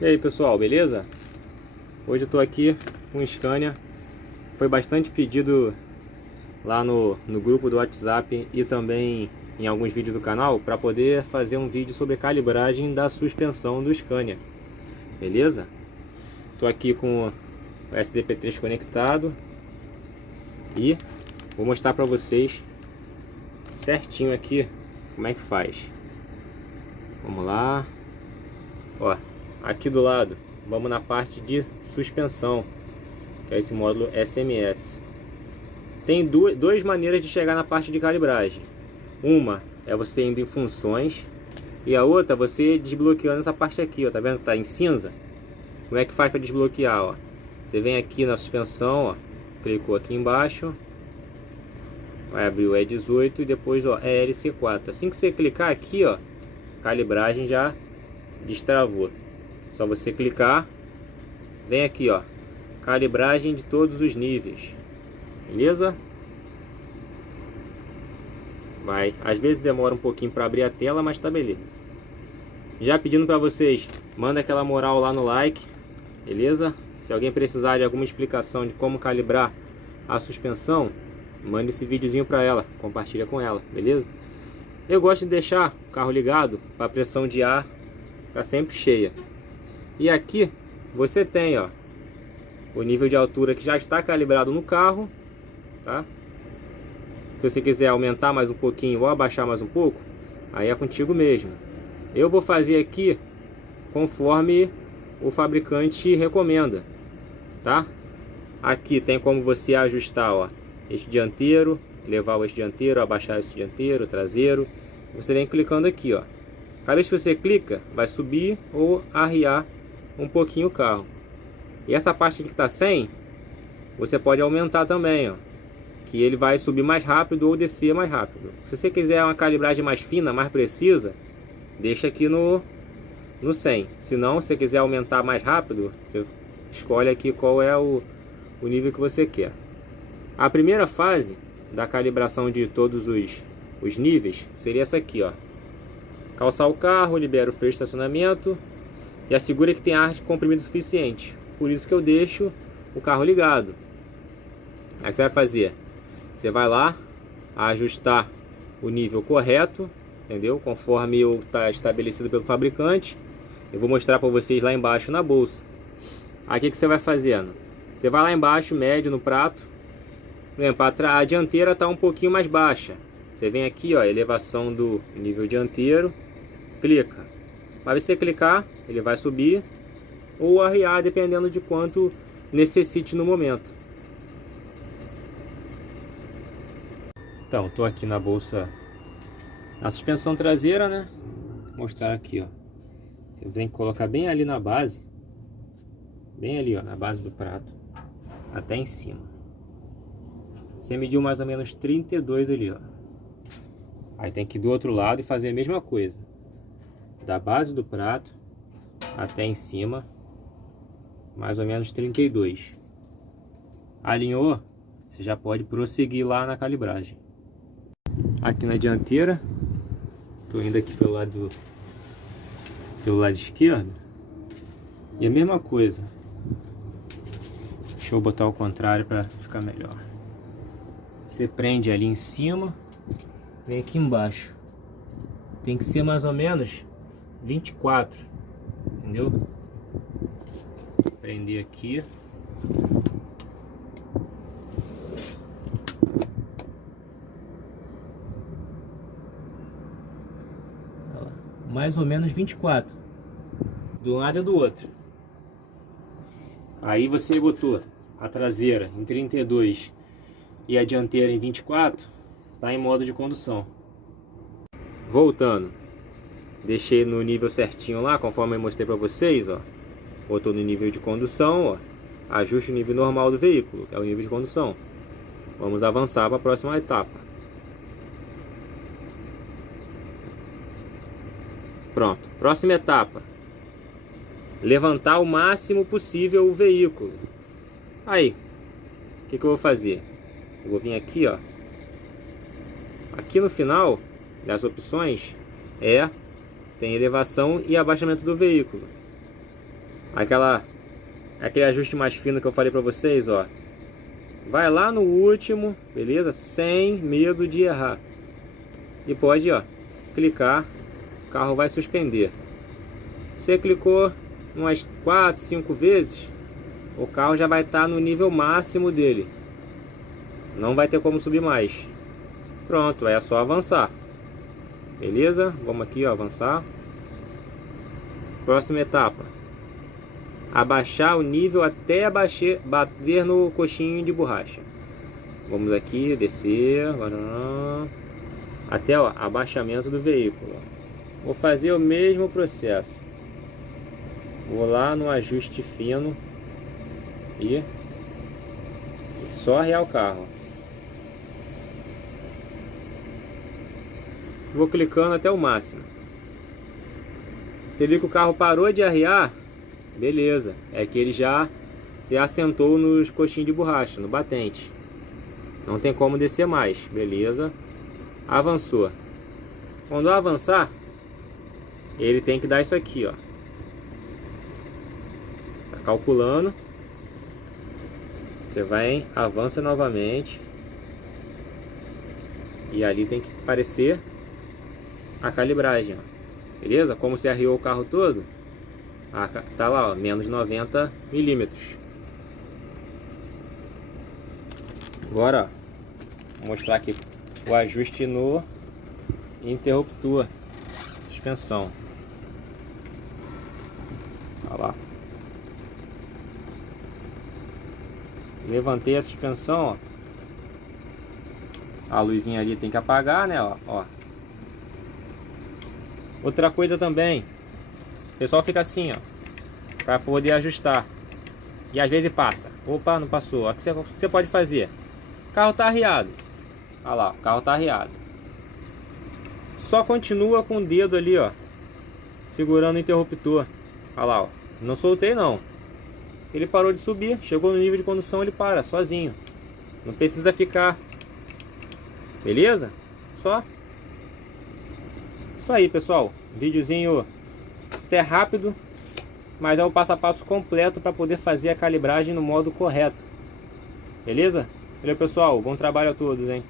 E aí pessoal, beleza? Hoje eu tô aqui com o Scania. Foi bastante pedido lá no grupo do WhatsApp e também em alguns vídeos do canal para poder fazer um vídeo sobre calibragem da suspensão do Scania. Beleza? Tô aqui com o SDP3 conectado e vou mostrar para vocês certinho aqui como é que faz. Vamos lá. Ó, aqui do lado, vamos na parte de suspensão, que é esse módulo SMS. Tem duas maneiras de chegar na parte de calibragem. Uma é você indo em funções e a outra você desbloqueando essa parte aqui, ó, tá vendo que tá em cinza? Como é que faz para desbloquear, ó? Você vem aqui na suspensão, ó, clicou aqui embaixo, vai abrir o E18 e depois, ó, ELC4. Assim que você clicar aqui, ó, calibragem já destravou. Só você clicar, vem aqui, ó, calibragem de todos os níveis, beleza? Vai, às vezes demora um pouquinho para abrir a tela, mas tá beleza. Já pedindo para vocês, manda aquela moral lá no like, beleza? Se alguém precisar de alguma explicação de como calibrar a suspensão, manda esse videozinho para ela, compartilha com ela, beleza? Eu gosto de deixar o carro ligado para a pressão de ar ficar sempre cheia. E aqui você tem, ó, o nível de altura que já está calibrado no carro, tá? Se você quiser aumentar mais um pouquinho ou abaixar mais um pouco, aí é contigo mesmo. Eu vou fazer aqui conforme o fabricante recomenda, tá? Aqui tem como você ajustar, ó, eixo dianteiro, levar o eixo dianteiro, abaixar o eixo dianteiro, traseiro. Você vem clicando aqui, ó. Cada vez que você clica, vai subir ou arriar um pouquinho o carro. E essa parte aqui que está 100, você pode aumentar também, ó, que ele vai subir mais rápido ou descer mais rápido. Se você quiser uma calibragem mais fina, mais precisa, deixa aqui no 100. Se não, se você quiser aumentar mais rápido, você escolhe aqui qual é o nível que você quer. A primeira fase da calibração de todos os níveis seria essa aqui, ó. Calçar o carro, libera o freio de estacionamento e assegura que tem ar de comprimido suficiente. Por isso que eu deixo o carro ligado. Aí você vai fazer, você vai lá ajustar o nível correto, entendeu? Conforme está estabelecido pelo fabricante. Eu vou mostrar para vocês lá embaixo na bolsa. Aí o que você vai fazendo? Você vai lá embaixo, médio no prato. A dianteira está um pouquinho mais baixa. Você vem aqui, ó, elevação do nível dianteiro, clica. Mas você clicar, ele vai subir ou arriar, dependendo de quanto necessite no momento. Então, tô aqui na bolsa, na suspensão traseira, né? Vou mostrar aqui, ó. Você tem que colocar bem ali na base, bem ali, ó, na base do prato, até em cima. Você mediu mais ou menos 32 ali, ó. Aí tem que ir do outro lado e fazer a mesma coisa. Da base do prato até em cima, mais ou menos 32. Alinhou, você já pode prosseguir lá na calibragem. Aqui na dianteira, tô indo aqui pelo lado esquerdo. E a mesma coisa. Deixa eu botar ao contrário para ficar melhor. Você prende ali em cima, vem aqui embaixo. Tem que ser mais ou menos 24, entendeu? Prender aqui. Mais ou menos 24. Do lado e do outro. Aí você botou a traseira em 32 e a dianteira em 24, tá em modo de condução. Voltando, deixei no nível certinho lá, conforme eu mostrei para vocês, ó. Botou no nível de condução, ó. Ajuste o nível normal do veículo, que é o nível de condução. Vamos avançar para a próxima etapa. Pronto, próxima etapa. Levantar o máximo possível o veículo. Aí, o que eu vou fazer? Eu vou vir aqui, ó. Aqui no final das opções tem elevação e abaixamento do veículo. Aquele ajuste mais fino que eu falei pra vocês, ó. Vai lá no último, beleza? Sem medo de errar. E pode, ó, clicar, o carro vai suspender. Você clicou umas 4, 5 vezes, o carro já vai estar no nível máximo dele. Não vai ter como subir mais. Pronto, é só avançar. Beleza? Vamos aqui, ó, avançar. Próxima etapa. Abaixar o nível até bater no coxinho de borracha. Vamos aqui, descer. Até, ó, abaixamento do veículo. Vou fazer o mesmo processo. Vou lá no ajuste fino. E só arriar o carro. Vou clicando até o máximo. Você viu que o carro parou de arriar? Beleza, é que ele já se assentou nos coxinhos de borracha, no batente. Não tem como descer mais, beleza. Avançou. Quando avançar, ele tem que dar isso aqui, ó. Tá calculando. Você vai, avança novamente. E ali tem que aparecer a calibragem, ó. Beleza? Como você arriou o carro todo, tá lá, ó, menos 90 milímetros. Agora, ó, vou mostrar aqui o ajuste no interruptor, suspensão. Olha lá. Levantei a suspensão, ó. A luzinha ali tem que apagar, né, ó. Outra coisa também, o pessoal fica assim, ó, para poder ajustar. E às vezes passa. Opa, não passou. O que você pode fazer? O carro tá arriado. Olha lá, o carro tá arriado. Só continua com o dedo ali, ó, segurando o interruptor. Olha lá, ó. Não soltei não. Ele parou de subir, chegou no nível de condução, ele para sozinho. Não precisa ficar. Beleza? Isso aí, pessoal. Videozinho até rápido, mas é o passo a passo completo para poder fazer a calibragem no modo correto. Beleza? Valeu, pessoal. Bom trabalho a todos, hein?